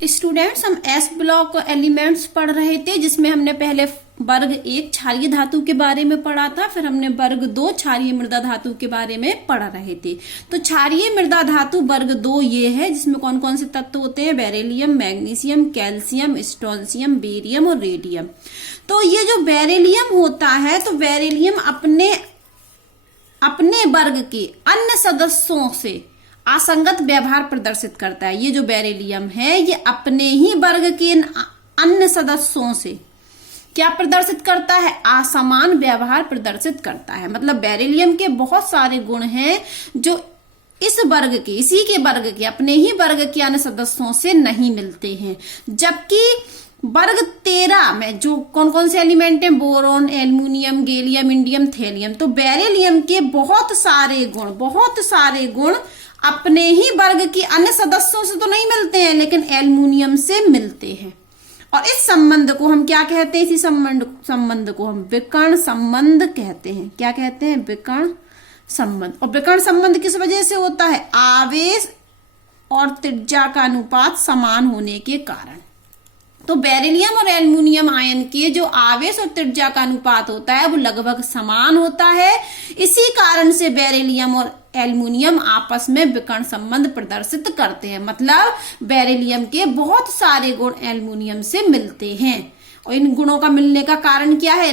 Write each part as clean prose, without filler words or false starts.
Students, हम S block elements पढ़ रहे थे, जिसमें हमने पहले वर्ग 1 क्षारीय धातु के बारे में पढ़ा था, फिर हमने वर्ग 2 क्षारीय मृदा धातु के बारे में पढ़ रहे थे। तो क्षारीय मृदा धातु वर्ग 2 ये है, जिसमें कौन कौन से तत्व होते हैं? Beryllium, magnesium, calcium, strontium, barium और रेडियम। तो ये जो बेरिलियम होता है, तो बेरिलियम अपने वर्ग के अन्य सदस्यों से असंगत व्यवहार प्रदर्शित करता है। ये जो बेरिलियम है, ये अपने ही वर्ग के अन्य सदस्यों से क्या प्रदर्शित करता है? असमान व्यवहार प्रदर्शित करता है। मतलब बेरिलियम के बहुत सारे गुण हैं जो इस वर्ग के, इसी के वर्ग के, अपने ही वर्ग के अन्य सदस्यों से नहीं मिलते हैं। जबकि वर्ग 13 में जो कौन कौन से एलिमेंट हैं? Boron, aluminium, gallium, indium, thallium. तो बेरिलियम के बहुत सारे गुण अपने ही वर्ग के अन्य सदस्यों से तो नहीं मिलते हैं, लेकिन एल्युमिनियम से मिलते हैं। और इस संबंध को हम क्या कहते हैं? इसी संबंध को हम विकर्ण संबंध कहते हैं। क्या कहते हैं? विकर्ण संबंध। और विकर्ण संबंध किस वजह से होता है? आवेश और त्रिज्या का अनुपात समान होने के कारण। तो बेरिलियम और एल्युमिनियम आयन के जो आवेश और त्रिज्या का अनुपात होता है, वो लगभग समान होता है। इसी कारण से बेरिलियम और एल्युमिनियम आपस में विकर्ण संबंध प्रदर्शित करते हैं। मतलब बेरिलियम के बहुत सारे गुण एल्युमिनियम से मिलते हैं। और इन गुणों का मिलने का कारण क्या है?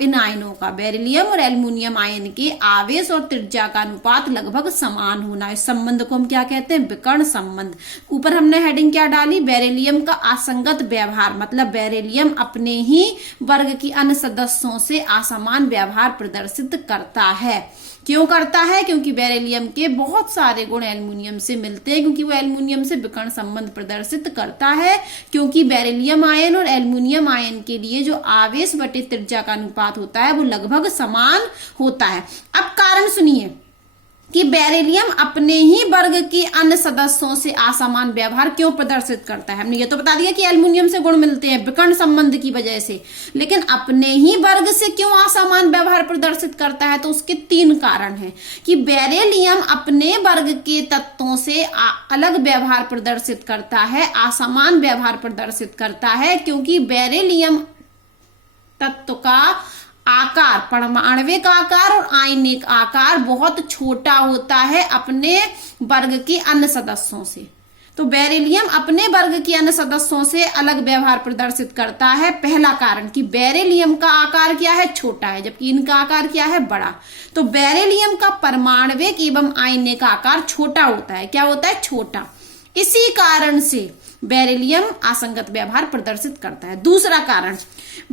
इन आयनों का, बेरिलियम और एल्युमिनियम आयन के आवेश और त्रिज्या का अनुपात लगभग समान होना। इस संबंध को हम क्या कहते हैं? विकर्ण संबंध। ऊपर हमने हेडिंग क्या डाली? बेरिलियम का असंगत व्यवहार। मतलब बेरिलियम अपने ही वर्ग की अन्य सदस्यों से असमान व्यवहार प्रदर्शित करता है। क्यों करता है? क्योंकि बेरिलियम के बहुत सारे गुण एल्युमिनियम से मिलते हैं, क्योंकि वो एल्युमिनियम से विकर्ण संबंध प्रदर्शित करता है। क्योंकि बेरिलियम आयन और एल्युमिनियम आयन के लिए जो आवेश बटे त्रिज्या का अनुपात होता है, वो लगभग समान होता है। अब कारण सुनिए कि बेरिलियम अपने ही वर्ग के अन्य सदस्यों से असमान व्यवहार क्यों प्रदर्शित करता है। हमने ये तो बता दिया कि एल्युमिनियम से गुण मिलते हैं विकर्ण संबंध की वजह से, लेकिन अपने ही वर्ग से क्यों असमान व्यवहार प्रदर्शित करता है? तो उसके 3 कारण हैं कि बेरिलियम अपने वर्ग के तत्वों से अलग व्यवहार प्रदर्शित करता है, असमान व्यवहार प्रदर्शित करता है। क्योंकि बेरिलियम तत्व का आकार, परमाणविक आकार और आयनिक आकार बहुत छोटा होता है अपने वर्ग के अन्य सदस्यों से। तो बेरिलियम अपने वर्ग के अन्य सदस्यों से अलग व्यवहार प्रदर्शित करता है। पहला कारण कि बेरिलियम का आकार क्या है? छोटा है, जबकि इनका आकार क्या है? बड़ा। तो बेरिलियम का परमाणविक एवं आयनिक आकार छोटा होता है। क्या होता है? छोटा। इसी कारण से बेरिलियम असंगत व्यवहार प्रदर्शित करता है। दूसरा कारण,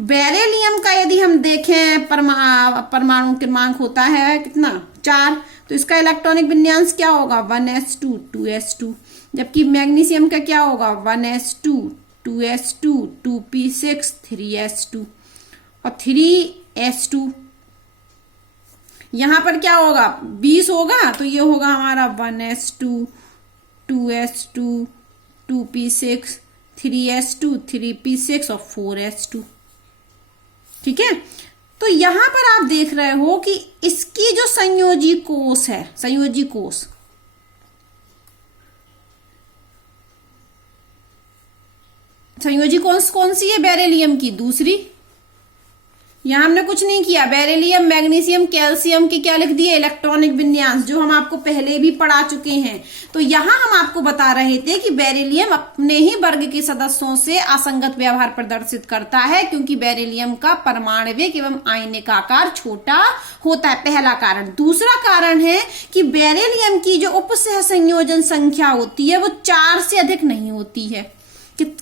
बेरिलियम का यदि हम देखें परमाणु क्रमांक होता है कितना? 4। तो इसका इलेक्ट्रॉनिक विन्यास क्या होगा? 1s2 2s2। जबकि मैग्नीशियम का क्या होगा? 1s2 2s2 2p6 3s2 और 3s2। यहां पर क्या होगा? 20 होगा, तो ये होगा हमारा 1s2 2s2 2p6 3s2 3p6 और 4s2। ठीक है। तो यहां पर आप देख रहे हो कि इसकी जो संयोजी कोष है, संयोजी कोष, कौन सी है? बेरिलियम की दूसरी। यहां हमने कुछ नहीं किया। बेरिलियम, मैग्नीशियम, कैल्शियम के क्या लिख दिए? इलेक्ट्रॉनिक विन्यास, जो हम आपको पहले भी पढ़ा चुके हैं। तो यहां हम आपको बता रहे थे कि बेरिलियम अपने ही वर्ग के सदस्यों से असंगत व्यवहार प्रदर्शित करता है, क्योंकि बेरिलियम का परमाणविक एवं आयनिक आकार छोटा होता है। पहला कारण। दूसरा कारण है कि बेरिलियम की जो उपसह संयोजन संख्या होती है, वो 4 से अधिक नहीं होती है।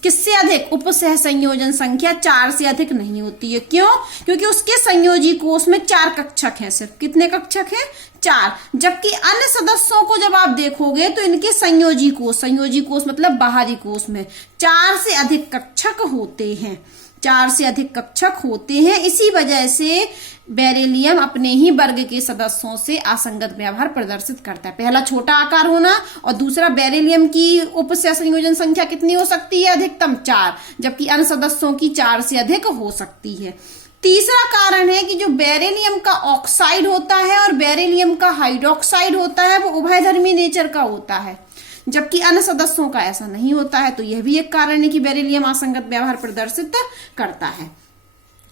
किससे अधिक? उपसह संयोजन संख्या 4 से अधिक नहीं होती है। क्यों? क्योंकि उसके संयोजी कोष में 4 कक्षक हैं। सिर्फ कितने कक्षक हैं? 4। जबकि अन्य सदस्यों को जब आप देखोगे तो इनके संयोजी कोष मतलब बाहरी कोष में 4 से अधिक कक्षक होते हैं। 4 से अधिक कक्षक होते हैं। इसी वजह से बेरिलियम अपने ही वर्ग के सदस्यों से असंगत व्यवहार प्रदर्शित करता है। पहला, छोटा आकार होना, और दूसरा, बेरिलियम की उपसह संयोजन संख्या कितनी हो सकती है? अधिकतम 4, जबकि अन्य सदस्यों की 4 से अधिक हो सकती है। तीसरा कारण है कि जो बेरिलियम का ऑक्साइड होता है और बेरिलियम का हाइड्रोक्साइड होता है, वो उभयधर्मी नेचर का होता है। जबकि अन्य सदस्यों का ऐसा नहीं होता है। तो यह भी एक कारण है कि बेरिलियम असंगत व्यवहार प्रदर्शित करता है।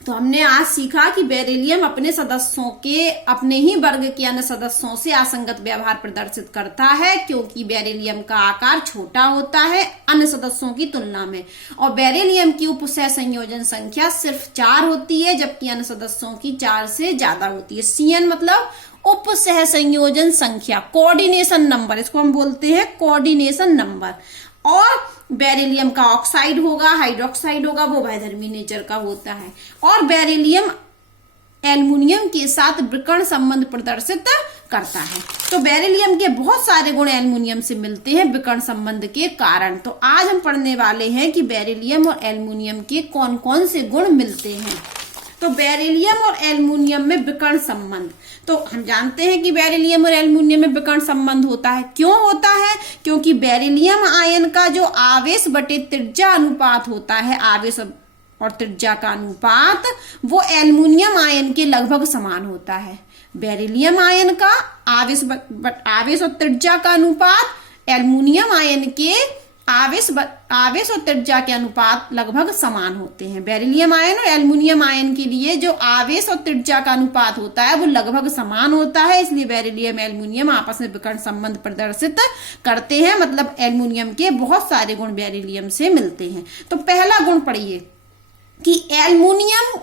तो हमने आज सीखा कि बेरिलियम अपने सदस्यों के, अपने ही वर्ग के अन्य सदस्यों से असंगत व्यवहार प्रदर्शित करता है, क्योंकि बेरिलियम का आकार छोटा होता है अन्य सदस्यों की तुलना में, और बेरिलियम की उपसह संयोजन संख्या सिर्फ 4 होती है, जबकि अन्य सदस्यों की 4 से ज्यादा होती है। CN मतलब उप सह संयोजन संख्या, कोऑर्डिनेशन नंबर, इसको हम बोलते हैं कोऑर्डिनेशन नंबर। और बेरिलियम का ऑक्साइड होगा, हाइड्रोक्साइड होगा, वो वैधर्मी नेचर का होता है। और बेरिलियम एल्युमिनियम के साथ विकर्ण संबंध प्रदर्शित करता है। तो बेरिलियम के बहुत सारे गुण एल्युमिनियम से मिलते हैं विकर्ण संबंध के कारण। तो आज हम पढ़ने वाले हैं कि बेरिलियम और एल्युमिनियम के कौन कौन से गुण मिलते हैं। तो बेरिलियम और एल्युमिनियम में विकर्ण संबंध, तो हम जानते हैं कि बेरिलियम और एल्युमिनियम में विकर्ण संबंध होता है। क्यों होता है? क्योंकि बेरिलियम आयन का जो आवेश बटे त्रिज्या अनुपात होता है, आवेश और त्रिज्या का अनुपात, वो एल्युमिनियम आयन के लगभग समान होता है। बेरिलियम आयन का आवेश और त्रिज्या का अनुपात एल्युमिनियम आयन के आवेश और त्रिज्या के अनुपात लगभग समान होते हैं। बेरिलियम आयन और एल्युमिनियम आयन के लिए जो आवेश और त्रिज्या का अनुपात होता है वो लगभग समान होता है, इसलिए बेरिलियम एल्युमिनियम आपस में विकर्ण संबंध प्रदर्शित करते हैं। मतलब एल्युमिनियम के बहुत सारे गुण बेरिलियम से मिलते हैं। तो पहला गुण पढ़िए कि एल्युमिनियम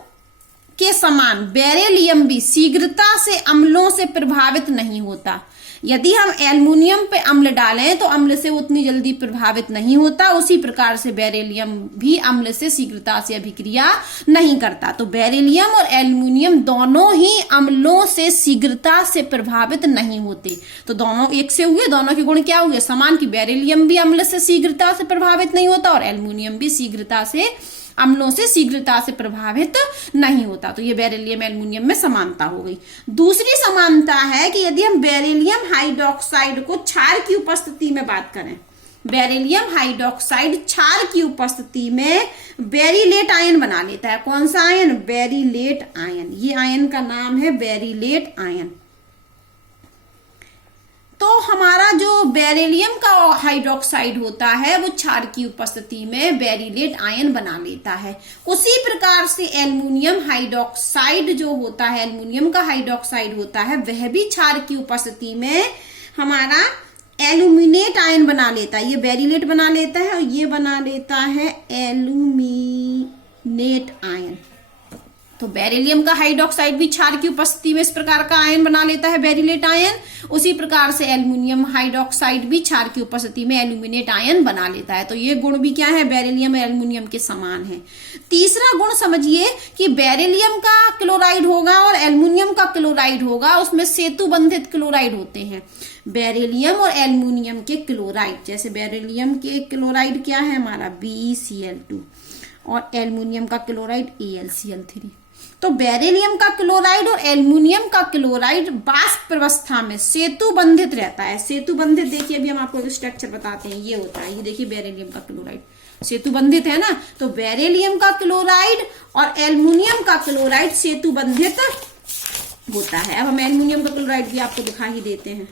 के समान बेरिलियम भी शीघ्रता से अम्लों से प्रभावित नहीं होता। यदि हम एल्युमिनियम पे अम्ल डालें तो अम्ल से उतनी जल्दी प्रभावित नहीं होता, उसी प्रकार से बेरिलियम भी अम्ल से शीघ्रता से अभिक्रिया नहीं करता। तो बेरिलियम और एल्युमिनियम दोनों ही अम्लों से शीघ्रता से प्रभावित नहीं होते। तो दोनों एक से हुए, दोनों के गुण क्या हुए? समान, कि बेरिलियम भी अम्ल से शीघ्रता से प्रभावित नहीं होता और एल्युमिनियम भी अम्लों से शीघ्रता से प्रभावित नहीं होता। तो ये बेरिलियम एल्युमिनियम में समानता हो गई। दूसरी समानता है कि यदि हम बेरिलियम हाइड्रोक्साइड को क्षार की उपस्थिति में बात करें, बेरिलियम हाइड्रोक्साइड क्षार की उपस्थिति में बेरिलेट आयन बना लेता है। कौन सा आयन? Beryllate ion. ये आयन का नाम है बेरिलेट आयन। तो हमारा जो बेरिलियम का हाइड्रोक्साइड होता है वो क्षार की उपस्थिति में बेरिलेट आयन बना लेता है। उसी प्रकार से एल्युमिनियम हाइड्रोक्साइड जो होता है, एल्युमिनियम का हाइड्रोक्साइड होता है, वह भी क्षार की उपस्थिति में हमारा एल्यूमिनेट आयन बना लेता है। ये बेरिलेट बना लेता है और ये बना लेता है एल्यूमिनेट आयन। तो बेरिलियम का हाइड्रोक्साइड भी क्षार की उपस्थिति में इस प्रकार का आयन बना लेता है, बेरिलेट आयन। उसी प्रकार से एल्युमिनियम हाइड्रोक्साइड भी क्षार की उपस्थिति में एल्यूमिनेट आयन बना लेता है। तो ये गुण भी क्या है? बेरिलियम और एल्युमिनियम के समान है। तीसरा गुण समझिए कि बेरिलियम का क्लोराइड होगा और एल्युमिनियम का क्लोराइड होगा, उसमें सेतु बंधित क्लोराइड होते हैं। बेरिलियम और एल्युमिनियम के क्लोराइड, जैसे बेरिलियम के क्लोराइड क्या है हमारा? BeCl2 और एल्युमिनियम का क्लोराइड AlCl3। तो बेरिलियम का क्लोराइड और एल्युमिनियम का क्लोराइड वाष्प अवस्था में सेतु बंधित रहता है। सेतु बंधित देखिए, अभी हम आपको स्ट्रक्चर बताते हैं। ये होता है, ये देखिए बेरिलियम का क्लोराइड सेतु बंधित है ना। तो बेरिलियम का क्लोराइड और एल्युमिनियम का क्लोराइड सेतु बंधित होता है। अब हम एल्युमिनियम का क्लोराइड भी आपको दिखा ही देते हैं।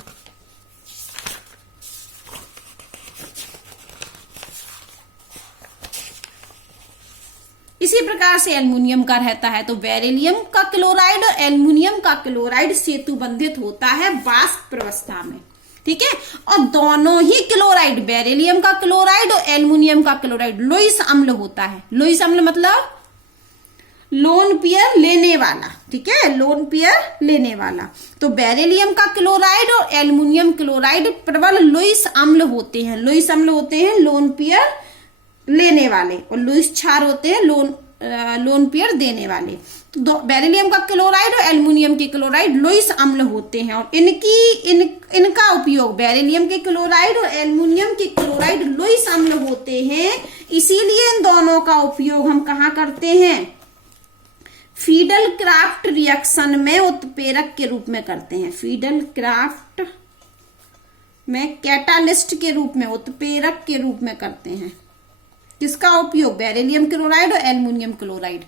इसी प्रकार से एल्युमिनियम का रहता है। तो बेरिलियम का क्लोराइड और एल्युमिनियम का क्लोराइड सेतु बंधित होता है वाष्प अवस्था में, ठीक है। और दोनों ही क्लोराइड, बेरिलियम का क्लोराइड और एल्युमिनियम का क्लोराइड लुईस अम्ल होता है। लुईस अम्ल मतलब लोन पेयर लेने वाला, ठीक है, लोन पेयर लेने वाला। तो बेरिलियम का क्लोराइड और एल्युमिनियम क्लोराइड प्रबल लुईस अम्ल होते हैं। लुईस अम्ल होते हैं लोन पेयर लेने वाले, और लुईस क्षार होते हैं लोन पेयर देने वाले। तो बेरिलियम का क्लोराइड और एल्युमिनियम के क्लोराइड लुईस अम्ल होते हैं, और इनका उपयोग, बेरिलियम के क्लोराइड और एल्युमिनियम के क्लोराइड लुईस अम्ल होते हैं, इसीलिए इन दोनों का उपयोग हम कहाँ करते हैं? फीडल क्राफ्ट रिएक्शन में उत्प्रेरक के रूप में करते हैं। फीडल क्राफ्ट में कैटालिस्ट के रूप में, उत्प्रेरक के रूप में करते हैं। किसका उपयोग? बेरिलियम क्लोराइड और एल्युमिनियम क्लोराइड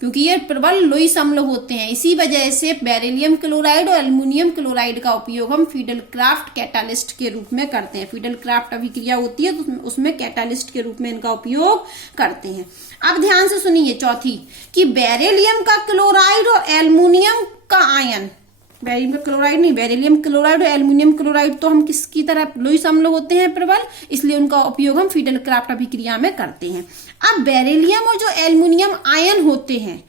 क्योंकि ये प्रबल लोई अम्ल होते हैं। इसी वजह से बेरिलियम क्लोराइड और एल्युमिनियम क्लोराइड का उपयोग हम फिडेलक्राफ्ट कैटालिस्ट के रूप में करते हैं। फिडेलक्राफ्ट अभिक्रिया होती है तो उसमें कैटालिस्ट के रूप में इनका उपयोग करते हैं। अब ध्यान से सुनिए चौथी, कि बेरिलियम का क्लोराइड और एल्युमिनियम का आयन, बेरिलियम का क्लोराइड नहीं, बेरिलियम क्लोराइड और एल्युमिनियम क्लोराइड तो हम किसकी तरह लोई अम्ल होते हैं प्रबल, इसलिए उनका उपयोग हम फिडेलक्राफ्ट अभिक्रिया में करते हैं। अब बेरिलियम और जो एल्युमिनियम आयन होते हैं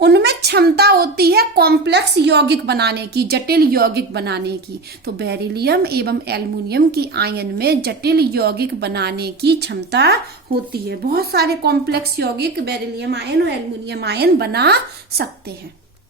उनमें क्षमता होती है कॉम्प्लेक्स यौगिक बनाने की, जटिल यौगिक बनाने की। तो बेरिलियम एवं एल्युमिनियम की आयन में जटिल यौगिक बनाने की क्षमता होती है। बहुत सारे कॉम्प्लेक्स यौगिक बेरिलियम आयन और एल्युमिनियम आयन बना सकते हैं।